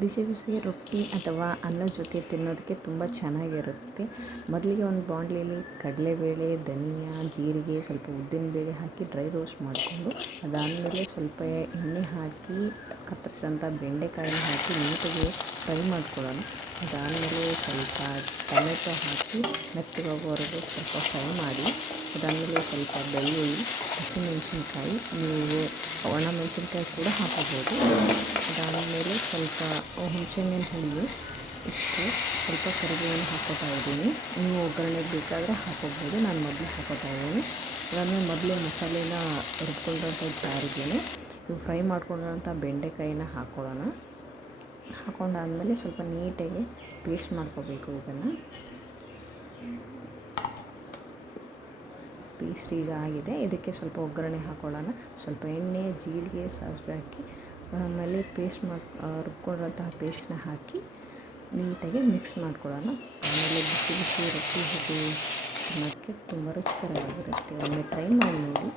ಬಿಸಿ ಬಿಸಿ ರೊಟ್ಟಿ ಅಥವಾ ಅನ್ನ ಜೊತೆ ತಿನ್ನೋದಕ್ಕೆ ತುಂಬ ಚೆನ್ನಾಗಿರುತ್ತೆ. ಮೊದಲಿಗೆ ಒಂದು ಬಾಣಲಿಲಿ ಕಡಲೆಬೇಳೆ, ಧನಿಯಾ, ಜೀರಿಗೆ ಸ್ವಲ್ಪ ಉದ್ದಿನಬೇಳೆ ಹಾಕಿ ಡ್ರೈ ರೋಸ್ಟ್ ಮಾಡಿಕೊಂಡು ಅದಾದಮೇಲೆ ಸ್ವಲ್ಪ ಎಣ್ಣೆ ಹಾಕಿ ಕತ್ತರಿಸಿದಂಥ ಬೆಂಡೆಕಾಯಿ ಹಾಕಿ ನೀಟಾಗಿ ಫ್ರೈ ಮಾಡ್ಕೊಳ್ಳೋಣ. ಅದಾದಮೇಲೆ ಸ್ವಲ್ಪ ಟೊಮೆಟೊ ಹಾಕಿ ಮೆತ್ತಗೋಗೋವರೆಗೂ ಸ್ವಲ್ಪ ಫ್ರೈ ಮಾಡಿ ಅದಾದಮೇಲೆ ಸ್ವಲ್ಪ ಬೆಳ್ಳುಳ್ಳಿ, ಹಸಿಮೆಣಸಿನ್ಕಾಯಿ, ನೀವು ಒಣ ಮೆಣಸಿನ್ಕಾಯಿ ಕೂಡ ಹಾಕೋಬೋದು ಅದಾದಮೇಲೆ ಸ್ವಲ್ಪ ಹುಣಸೆಹಣ್ಣಿನ ಹುಳಿ ಇಷ್ಟು ಸ್ವಲ್ಪ ಕರಿಬೇವನ್ನು ಹಾಕೋತಾ ಇದ್ದೀನಿ. ನೀವು ಒಗ್ಗರಣೆಗೆ ಬೇಕಾದರೆ ಹಾಕೋಬೋದು ನಾನು ಮೊದಲೇ ಹಾಕೋತಾ ಇದ್ದೀನಿ. ಅದಾದಮೇಲೆ ಮೊದಲೇ ಮಸಾಲೆನ ರುಬ್ಕೊಂಡಂಥ ಜಾರಿಗೆನೆ ಇವು ಫ್ರೈ ಮಾಡ್ಕೊಂಡಿರೋಂಥ ಬೆಂಡೆಕಾಯಿನ ಹಾಕ್ಕೊಳ್ಳೋಣ. ಹಾಕೊಂಡಾದಮೇಲೆ ಸ್ವಲ್ಪ ನೀಟಾಗಿ ಪೇಸ್ಟ್ ಮಾಡ್ಕೋಬೇಕು ಇದನ್ನು. ಪೇಸ್ಟ್ ಈಗ ಆಗಿದೆ. ಇದಕ್ಕೆ ಸ್ವಲ್ಪ ಒಗ್ಗರಣೆ ಹಾಕ್ಕೊಳ್ಳೋಣ. ಸ್ವಲ್ಪ ಎಣ್ಣೆ, ಜೀರಿಗೆ, ಸಾಸಿವೆ ಹಾಕಿ ಆಮೇಲೆ ಪೇಸ್ಟ್ ಮಾಡಿ ರುಬ್ಕೊಂಡಿರೋಂತಹ ಪೇಸ್ಟನ್ನ ಹಾಕಿ ನೀಟಾಗಿ ಮಿಕ್ಸ್ ಮಾಡ್ಕೊಳ್ಳೋಣ. ಆಮೇಲೆ ಬಿಸಿ ಬಿಸಿ ರೊಟ್ಟಿ ಜೊತೆ ತಿನ್ನೋಕ್ಕೆ ತುಂಬ ರುಚಿಕರವಾಗಿರುತ್ತೆ. ಒಮ್ಮೆ ಟ್ರೈ ಮಾಡಿ ನೋಡಿ.